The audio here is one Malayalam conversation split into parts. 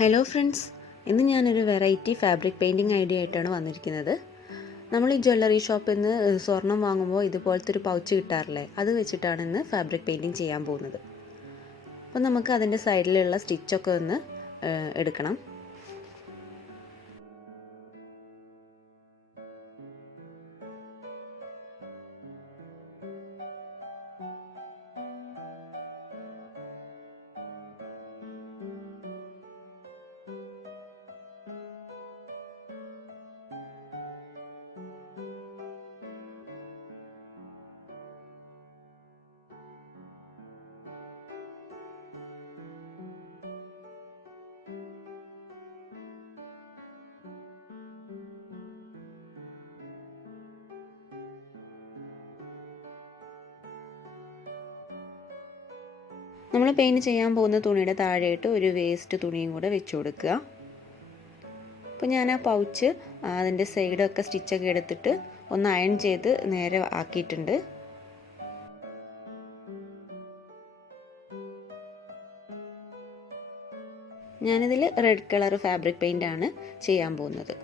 ഹലോ ഫ്രണ്ട്സ്, ഇന്ന് ഞാനൊരു വെറൈറ്റി ഫാബ്രിക് പെയിൻറ്റിങ് ഐഡിയ ആയിട്ടാണ് വന്നിരിക്കുന്നത്. നമ്മൾ ഈ ജ്വല്ലറി ഷോപ്പിൽ നിന്ന് സ്വർണം വാങ്ങുമ്പോൾ ഇതുപോലത്തെ ഒരു പൗച്ച് കിട്ടാറില്ലേ, അത് വെച്ചിട്ടാണ് ഇന്ന് ഫാബ്രിക് പെയിൻറ്റിങ് ചെയ്യാൻ പോകുന്നത്. അപ്പോൾ നമുക്ക് അതിൻ്റെ സൈഡിലുള്ള സ്റ്റിച്ചൊക്കെ ഒന്ന് എടുക്കണം. നമ്മൾ പെയിൻറ്റ് ചെയ്യാൻ പോകുന്ന തുണിയുടെ താഴെയിട്ട് ഒരു വേസ്റ്റ് തുണിയും കൂടെ വെച്ച് കൊടുക്കുക. അപ്പോൾ ഞാൻ ആ പൗച്ച് അതിൻ്റെ സൈഡൊക്കെ സ്റ്റിച്ചൊക്കെ എടുത്തിട്ട് ഒന്ന് അയൺ ചെയ്ത് നേരെ ആക്കിയിട്ടുണ്ട്. ഞാനിതിൽ റെഡ് കളർ ഫാബ്രിക് പെയിൻ്റാണ് ചെയ്യാൻ പോകുന്നത്.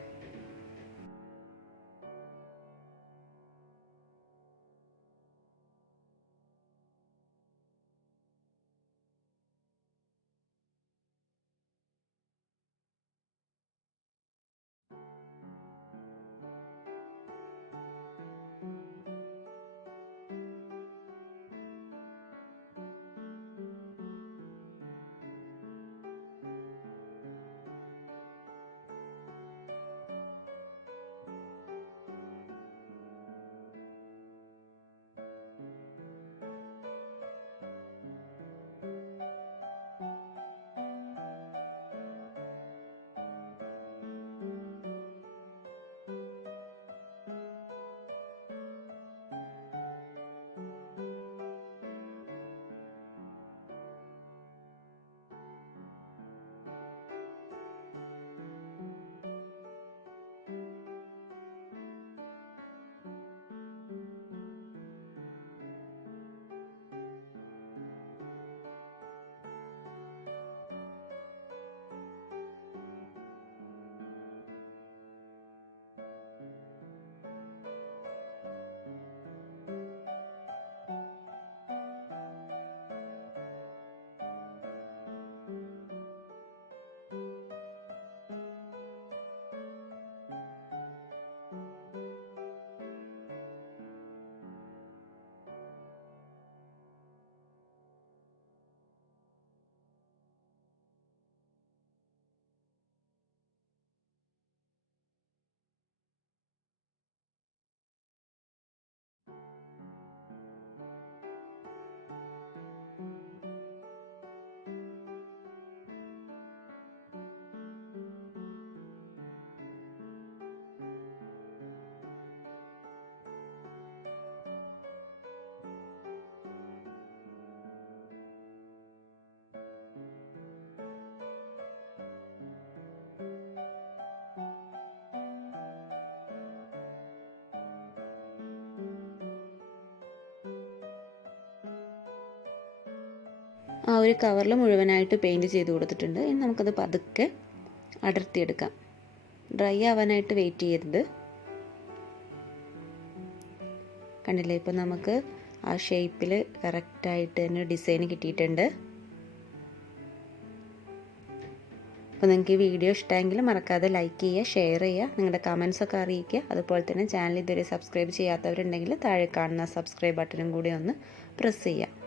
ആ ഒരു കവറിൽ മുഴുവനായിട്ട് പെയിൻറ്റ് ചെയ്ത് കൊടുത്തിട്ടുണ്ട്. ഇനി നമുക്കത് പതുക്കെ അടർത്തിയെടുക്കാം. ഡ്രൈ ആവാനായിട്ട് വെയിറ്റ് ചെയ്യരുത്. കണ്ടില്ലേ, ഇപ്പോൾ നമുക്ക് ആ ഷേപ്പിൽ കറക്റ്റായിട്ട് തന്നെ ഡിസൈൻ കിട്ടിയിട്ടുണ്ട്. അപ്പോൾ നിങ്ങൾക്ക് ഈ വീഡിയോ ഇഷ്ടമെങ്കിൽ മറക്കാതെ ലൈക്ക് ചെയ്യുക, ഷെയർ ചെയ്യുക, നിങ്ങളുടെ കമൻസൊക്കെ അറിയിക്കുക. അതുപോലെ തന്നെ ചാനൽ ഇതുവരെ സബ്സ്ക്രൈബ് ചെയ്യാത്തവരുണ്ടെങ്കിൽ താഴെ കാണുന്ന സബ്സ്ക്രൈബ് ബട്ടണും കൂടി ഒന്ന് പ്രസ് ചെയ്യുക.